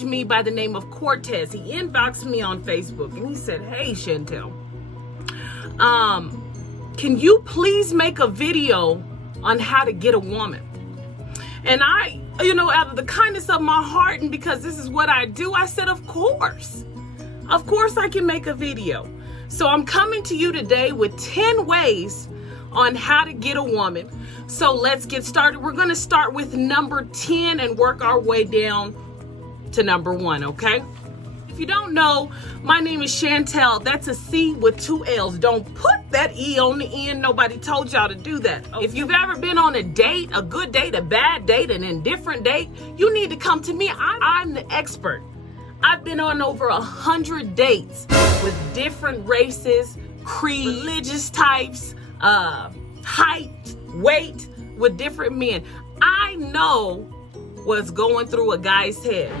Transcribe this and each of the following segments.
messaged me by the name of Cortez. He inboxed me on Facebook and he said, hey, Chantell, can you please make a video on how to get a woman? And I, out of the kindness of my heart, and because this is what I do, I said, of course I can make a video. So I'm coming to you today with 10 ways on how to get a woman. So let's get started. We're going to start with number 10 and work our way down to number 1, okay? If you don't know, my name is Chantell. That's a C with 2 L's. Don't put that E on the end. Nobody told y'all to do that. If you've ever been on a date, a good date, a bad date, an indifferent date, you need to come to me. I'm the expert. I've been on over 100 dates with different races, creed, religious types, height, weight, with different men. I know what's going through a guy's head.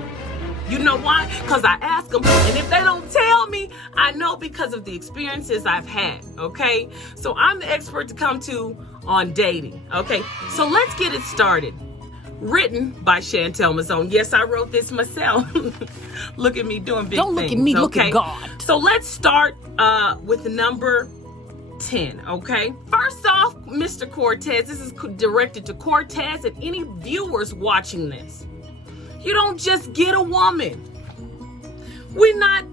You know why? Because I ask them, and if they don't tell me, I know because of the experiences I've had, okay? So I'm the expert to come to on dating, okay? So let's get it started. Written by Chantell Mazone. Yes, I wrote this myself. Look at me doing big things. Don't look at me, okay? look at God. So let's start with number 10, okay? First off, Mr. Cortez, this is directed to Cortez and any viewers watching this. You don't just get a woman. We're not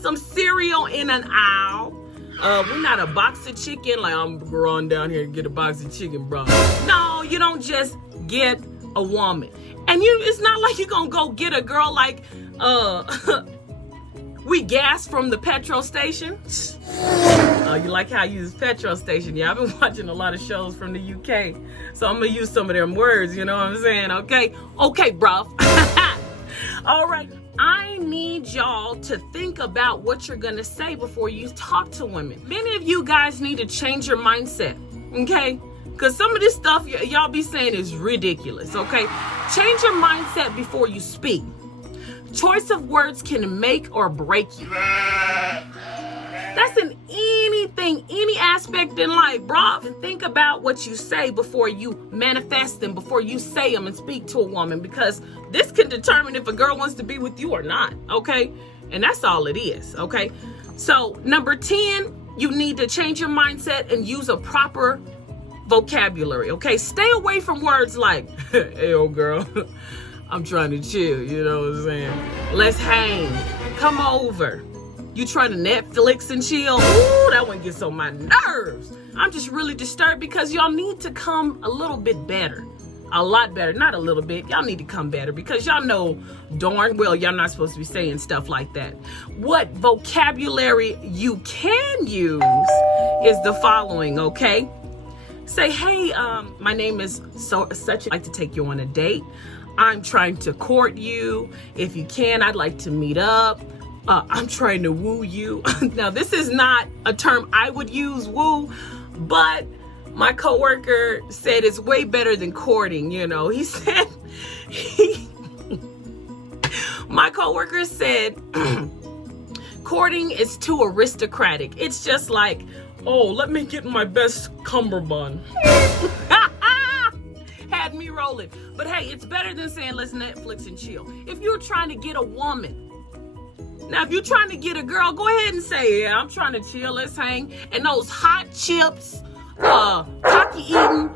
some cereal in an aisle. We're not a box of chicken, like I'm going down here and get a box of chicken, bro. No, you don't just get a woman. And it's not like you're gonna go get a girl like we gas from the petrol station. You like how I use petrol station? Yeah, I've been watching a lot of shows from the UK, so I'm gonna use some of them words, you know what I'm saying? Okay, bruv. All right, I need y'all to think about what you're gonna say before you talk to women. Many of you guys need to change your mindset, okay? Because some of this stuff y'all be saying is ridiculous, okay? Change your mindset before you speak. Choice of words can make or break you. That's in anything, any aspect in life, bro. And think about what you say before you manifest them, before you say them and speak to a woman, because this can determine if a girl wants to be with you or not, okay? And that's all it is, okay? So number 10, you need to change your mindset and use a proper vocabulary, okay? Stay away from words like, hey, old girl, I'm trying to chill, you know what I'm saying? Let's hang, come over. You trying to Netflix and chill? Ooh, that one gets on my nerves. I'm just really disturbed because y'all need to come a little bit better. A lot better, not a little bit. Y'all need to come better because y'all know darn well y'all not supposed to be saying stuff like that. What vocabulary you can use is the following, okay? Say, hey, my name is such. I'd like to take you on a date. I'm trying to court you. If you can, I'd like to meet up. I'm trying to woo you. Now, this is not a term I would use, woo, but my coworker said it's way better than courting, you know. He said, my coworker said, courting is too aristocratic. It's just like, oh, let me get my best cummerbund. Had me rolling. But hey, it's better than saying let's Netflix and chill. If you're trying to get a woman, now if you're trying to get a girl, go ahead and say, yeah, I'm trying to chill, let's hang. And those hot chips, cocky eating,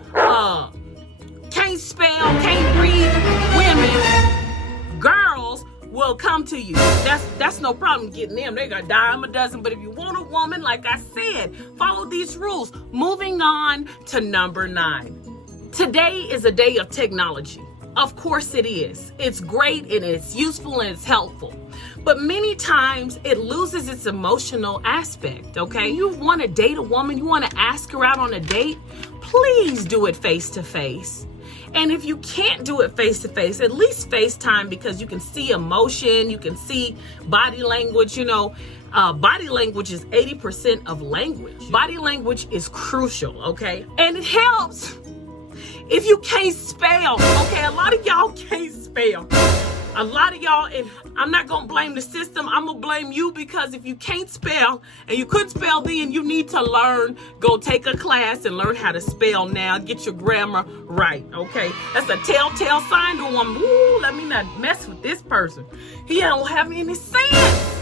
can't spell, can't read women, girls will come to you. That's no problem getting them. They got a dime a dozen. But if you want a woman, like I said, follow these rules. Moving on to number 9. Today is a day of technology. Of course it is. It's great and it's useful and it's helpful. But many times it loses its emotional aspect, okay? You want to date a woman, you want to ask her out on a date, please do it face to face. And if you can't do it face to face, at least FaceTime, because you can see emotion, you can see body language, you know. Body language is 80% of language. Body language is crucial, okay? And it helps if you can't spell, okay? A lot of y'all can't spell. A lot of y'all, and I'm not going to blame the system. I'm going to blame you, because if you can't spell and you couldn't spell then, you need to learn. Go take a class and learn how to spell now. Get your grammar right, okay? That's a telltale sign to a woman. Ooh, let me not mess with this person. He don't have any sense.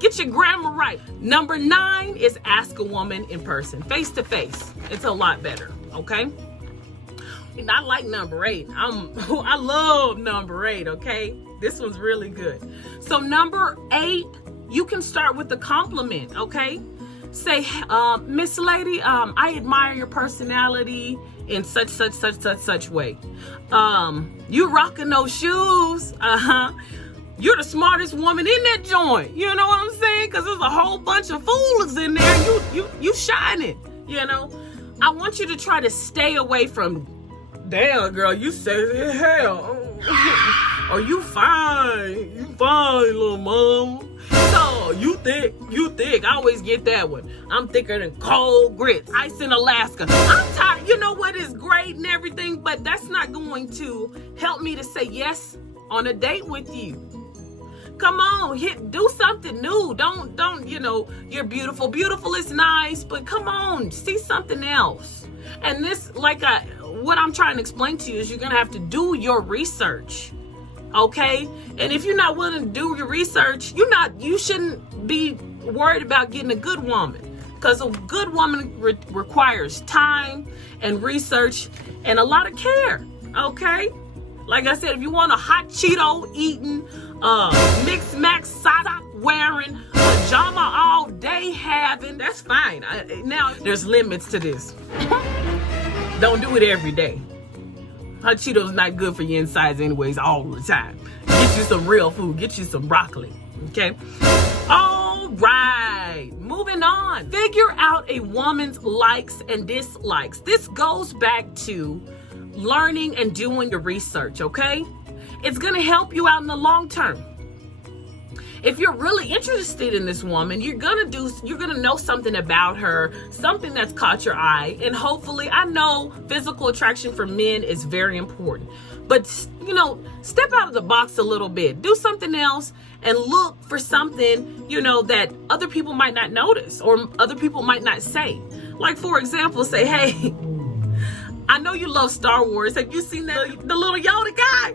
Get your grammar right. Number 9 is ask a woman in person, face to face. It's a lot better, okay? And I like number 8. I love number 8, okay? This one's really good. So number 8, you can start with a compliment, okay? Say, Miss Lady, I admire your personality in such way. You rocking those shoes, You're the smartest woman in that joint. You know what I'm saying? Because there's a whole bunch of fools in there. You shining, you know? I want you to try to stay away from, damn, girl, you sexy as hell. Or you fine, little mom. So, you thick. I always get that one. I'm thicker than cold grits. Ice in Alaska. I'm tired. You know what is great and everything, but that's not going to help me to say yes on a date with you. Come on, do something new. Don't, you're beautiful. Beautiful is nice, but come on, see something else. And this, what I'm trying to explain to you is you're going to have to do your research. Okay? And if you're not willing to do your research, you shouldn't be worried about getting a good woman, because a good woman requires time and research and a lot of care. Okay? Like I said, if you want a hot Cheeto eating, mix max sock wearing, pajama all day having, that's fine. Now there's limits to this. Don't do it every day. Hot Cheetos not good for your insides anyways all the time. Get you some real food. Get you some broccoli. Okay? All right. Moving on. Figure out a woman's likes and dislikes. This goes back to learning and doing your research, okay? It's going to help you out in the long term. If you're really interested in this woman, you're going to know something about her, something that's caught your eye. And hopefully, I know physical attraction for men is very important. But, step out of the box a little bit. Do something else and look for something, that other people might not notice or other people might not say. Like, for example, say, hey, I know you love Star Wars. Have you seen the little Yoda guy?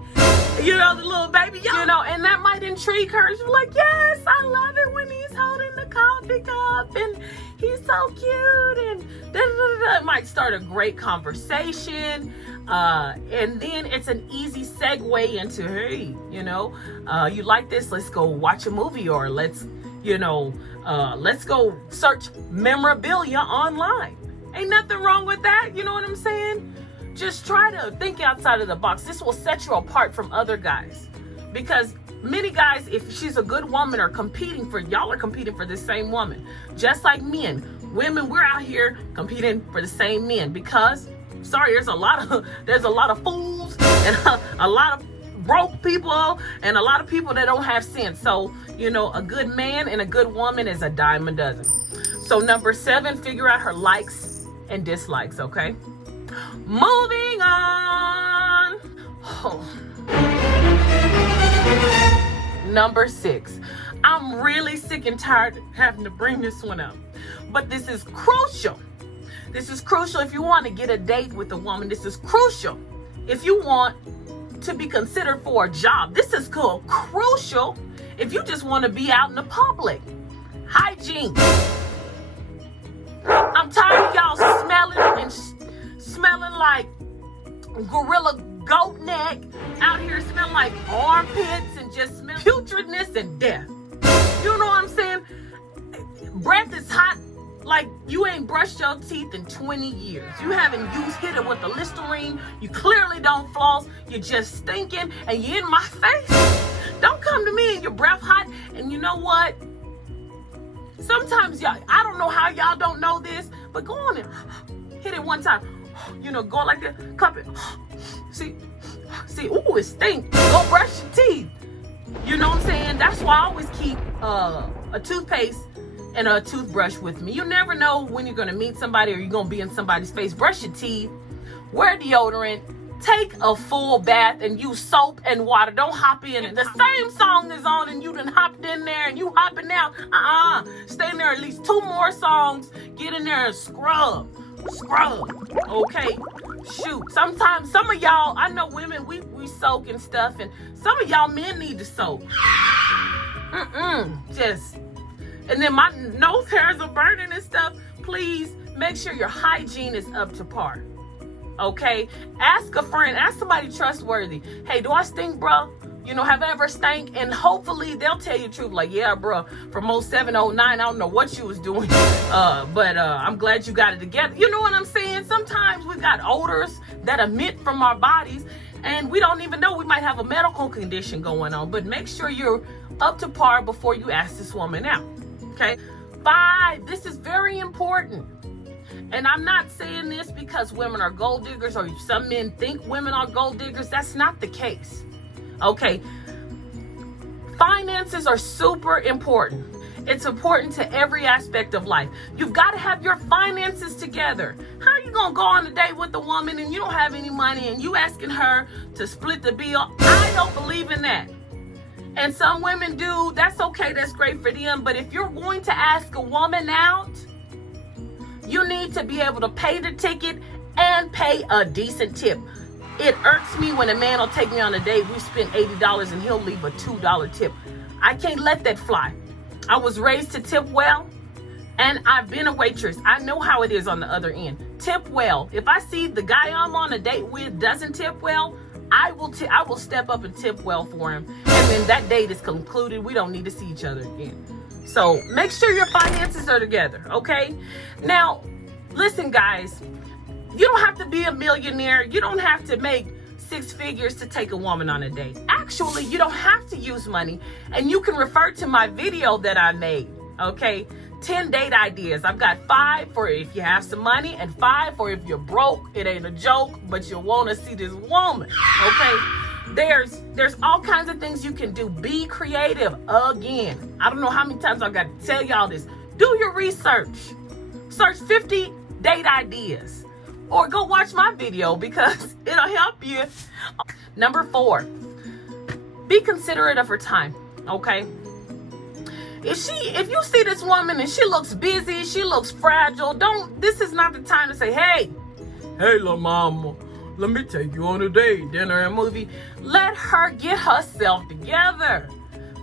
The little baby Yoda. And that might intrigue her. She's like, yes, I love it when he's holding the coffee cup and he's so cute. And it might start a great conversation. And then it's an easy segue into, hey, you like this? Let's go watch a movie, or let's go search memorabilia online. Ain't nothing wrong with that. You know what I'm saying? Just try to think outside of the box. This will set you apart from other guys. Because many guys, if she's a good woman, are competing for the same woman. Just like men. Women, we're out here competing for the same men. Because, there's a lot of fools and a lot of broke people and a lot of people that don't have sense. So, a good man and a good woman is a dime a dozen. So number 7, figure out her likes and dislikes, okay? Moving on. Number 6. I'm really sick and tired of having to bring this one up, but this is crucial. This is crucial if you want to get a date with a woman. This is crucial if you want to be considered for a job. This is crucial if you just want to be out in the public. Hygiene. I'm tired of y'all smelling like gorilla goat neck out here, smelling like armpits and just smell putridness and death. You know what I'm saying? Breath is hot like you ain't brushed your teeth in 20 years. You haven't hit it with the Listerine. You clearly don't floss. You're just stinking and you're in my face. Don't come to me and your breath hot. And you know what? Sometimes y'all, I don't know how y'all don't know this, but go on and hit it one time. Go like that, cup it. See, ooh, it stinks. Go brush your teeth. You know what I'm saying? That's why I always keep a toothpaste and a toothbrush with me. You never know when you're gonna meet somebody or you're gonna be in somebody's face. Brush your teeth, wear deodorant, Take a full bath and use soap and water. Don't hop in. And the same song is on and you done hopped in there and you hopping out. Stay in there at least 2 more songs. Get in there and scrub. Okay? Shoot. Sometimes, some of y'all, I know women, we soak and stuff. And some of y'all men need to soak. Just. And then my nose hairs are burning and stuff. Please make sure your hygiene is up to par. Okay, ask a friend, ask somebody trustworthy. Hey, do I stink, bro? You know, have I ever stank? And hopefully they'll tell you the truth. Like, yeah, bro, from 07, 09, I don't know what you was doing, but I'm glad you got it together. You know what I'm saying? Sometimes we got odors that emit from our bodies, and we don't even know we might have a medical condition going on. But make sure you're up to par before you ask this woman out. Okay, 5. This is very important. And I'm not saying this because women are gold diggers or some men think women are gold diggers. That's not the case. Okay. Finances are super important. It's important to every aspect of life. You've got to have your finances together. How are you going to go on a date with a woman and you don't have any money and you asking her to split the bill? I don't believe in that. And some women do. That's okay. That's great for them. But if you're going to ask a woman out, you need to be able to pay the ticket and pay a decent tip. It irks me when a man will take me on a date. We spend $80 and he'll leave a $2 tip. I can't let that fly. I was raised to tip well, and I've been a waitress. I know how it is on the other end. Tip well. If I see the guy I'm on a date with doesn't tip well, I will step up and tip well for him. And then that date is concluded. We don't need to see each other again. So make sure your finances are together, okay? Now, listen, guys, you don't have to be a millionaire. You don't have to make 6 figures to take a woman on a date. Actually, you don't have to use money. And you can refer to my video that I made, okay? 10 date ideas. I've got 5 for if you have some money and 5 for if you're broke. It ain't a joke, but you want to see this woman, okay? There's all kinds of things you can do. Be creative. Again, I don't know how many times I've got to tell y'all this. Do your research. Search 50 date ideas. Or go watch my video because it'll help you. Number 4, be considerate of her time, okay? If you see this woman and she looks busy, she looks fragile, this is not the time to say, hey, little mama, let me take you on a date, dinner, and movie. Let her get herself together.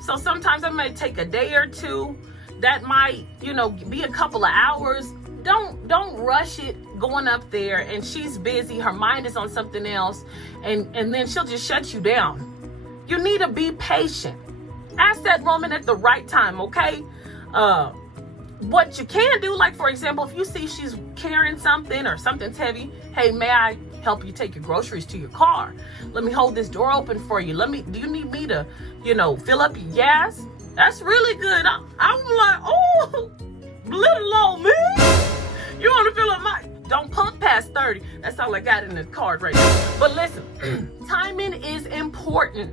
So sometimes it might take a day or 2. That might, be a couple of hours. Don't rush it going up there and she's busy. Her mind is on something else. And then she'll just shut you down. You need to be patient. Ask that woman at the right time, okay? What you can do, like, for example, if you see she's carrying something or something's heavy, hey, may I help you take your groceries to your car? Let me hold this door open for you. Do you need me to, fill up your gas? That's really good. I'm like, oh, little old man. You want to fill up don't pump past 30. That's all I got in the card right now. But listen, timing is important.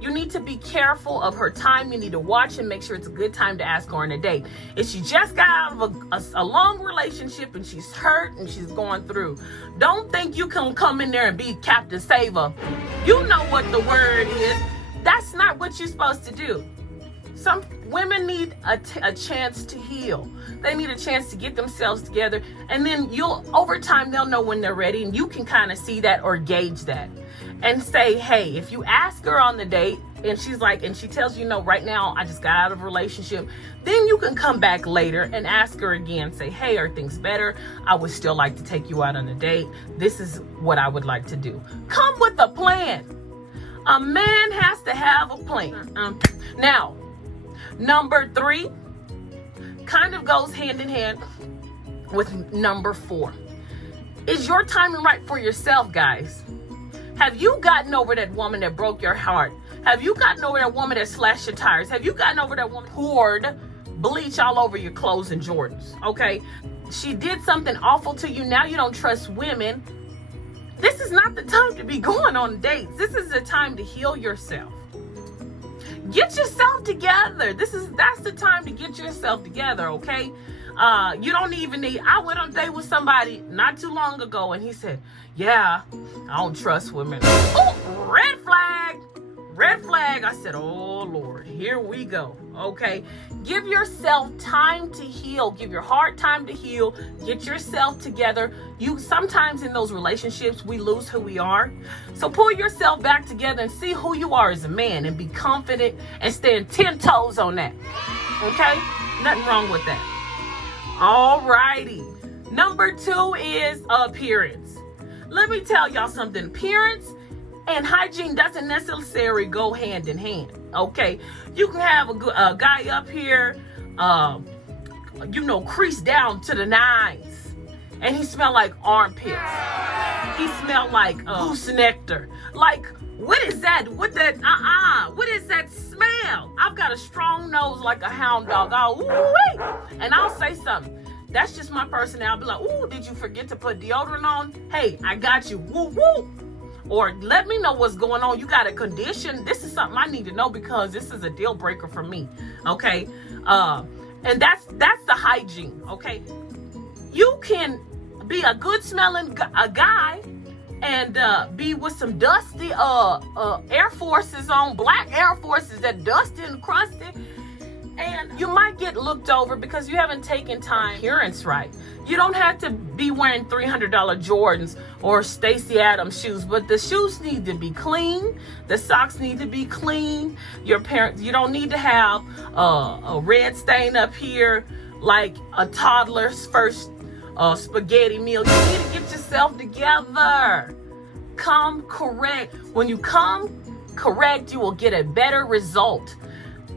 You need to be careful of her time. You need to watch and make sure it's a good time to ask her on a date. If she just got out of a long relationship and she's hurt and she's going through, don't think you can come in there and be Captain Saver. You know what the word is. That's not what you're supposed to do. Some women need a chance to heal. They need a chance to get themselves together. And then over time, they'll know when they're ready. And you can kind of see that or gauge that. And say, hey, if you ask her on the date and she tells you, right now I just got out of a relationship, then you can come back later and ask her again. Say, hey, are things better? I would still like to take you out on a date. This is what I would like to do. Come with a plan. A man has to have a plan. Now, number 3 kind of goes hand in hand with number 4. Is your timing right for yourself, guys? Have you gotten over that woman that broke your heart? Have you gotten over that woman that slashed your tires? Have you gotten over that woman who poured bleach all over your clothes and Jordans? Okay, she did something awful to you. Now you don't trust women. This is not the time to be going on dates. This is the time to heal yourself. Get yourself together. That's the time to get yourself together, okay? You don't even need. I went on a date with somebody not too long ago, and he said, yeah, I don't trust women. Oh, red flag. Red flag. I said, oh, Lord, here we go. Okay. Give yourself time to heal. Give your heart time to heal. Get yourself together. Sometimes in those relationships, we lose who we are. So pull yourself back together and see who you are as a man and be confident and stand 10 toes on that. Okay? Nothing wrong with that. All righty. Number 2 is appearance. Let me tell y'all something. Appearance and hygiene doesn't necessarily go hand in hand, okay? You can have a guy up here, creased down to the nines, and he smell like armpits. He smell like goose nectar. Like, what is that? What is that smell? I've got a strong nose like a hound dog. And I'll say something. That's just my personality. I'll be like, ooh, did you forget to put deodorant on? Hey, I got you. Woo, woo. Or let me know what's going on. You got a condition. This is something I need to know because this is a deal breaker for me. Okay. And that's the hygiene. Okay. You can be a good smelling guy and be with some dusty Air Forces on, black Air Forces that dusty and crusty. And you might get looked over because you haven't taken time. Appearance right. You don't have to be wearing $300 Jordans or Stacey Adams shoes, but the shoes need to be clean. The socks need to be clean. You don't need to have a red stain up here like a toddler's first spaghetti meal. You need to get yourself together. Come correct. When you come correct, you will get a better result.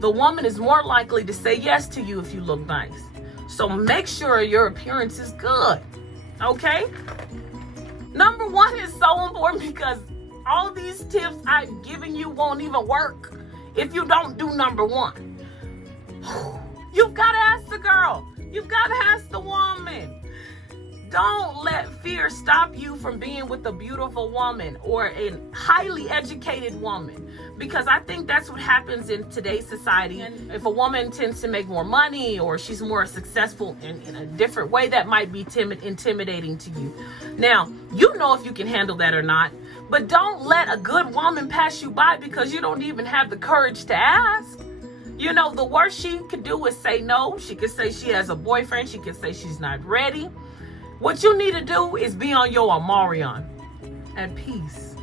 The woman is more likely to say yes to you if you look nice. So make sure your appearance is good. Okay? Number 1 is so important because all these tips I'm giving you won't even work if you don't do number 1. You've got to ask the girl. You've got to ask the woman. Don't let fear stop you from being with a beautiful woman or a highly educated woman, because I think that's what happens in today's society. And if a woman tends to make more money or she's more successful in a different way, that might be intimidating to you. Now, you know if you can handle that or not, but don't let a good woman pass you by because you don't even have the courage to ask. You know, the worst she could do is say no. She could say she has a boyfriend. She could say she's not ready. What you need to do is be on your Amarion at peace.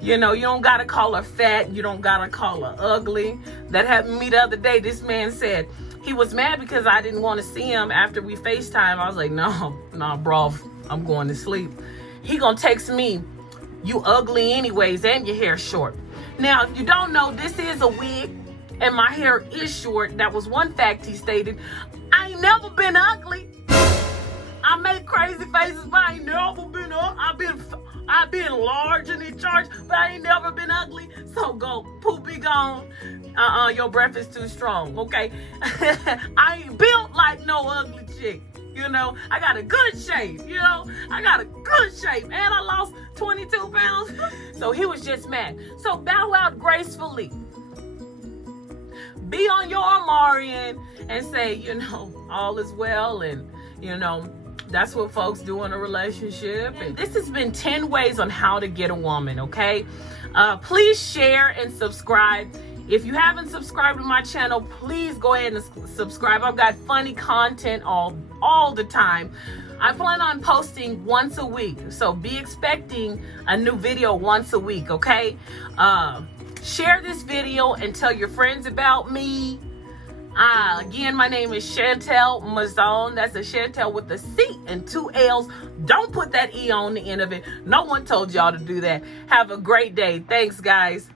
You know, you don't got to call her fat. You don't got to call her ugly. That happened to me the other day. This man said he was mad because I didn't want to see him after we FaceTime. I was like, no, bro, I'm going to sleep. He gonna text me, you ugly anyways, and your hair short. Now, if you don't know, this is a wig, and my hair is short. That was one fact he stated. I ain't never been ugly. I make crazy faces, but I ain't never been up. I've been large and in charge, but I ain't never been ugly. So go, poopy gone. Your breath is too strong, okay? I ain't built like no ugly chick. You know, I got a good shape, I got a good shape, and I lost 22 pounds. So he was just mad. So bow out gracefully. Be on your Amarian and say, all is well, and, that's what folks do in a relationship. And this has been 10 ways on how to get a woman, okay? Please share and subscribe. If you haven't subscribed to my channel, please go ahead and subscribe. I've got funny content all the time. I plan on posting once a week, so be expecting a new video once a week, okay? Share this video and tell your friends about me. Again, my name is Chantell Mazone. That's a Chantell with a C and 2 L's. Don't put that E on the end of it. No one told y'all to do that. Have a great day. Thanks, guys.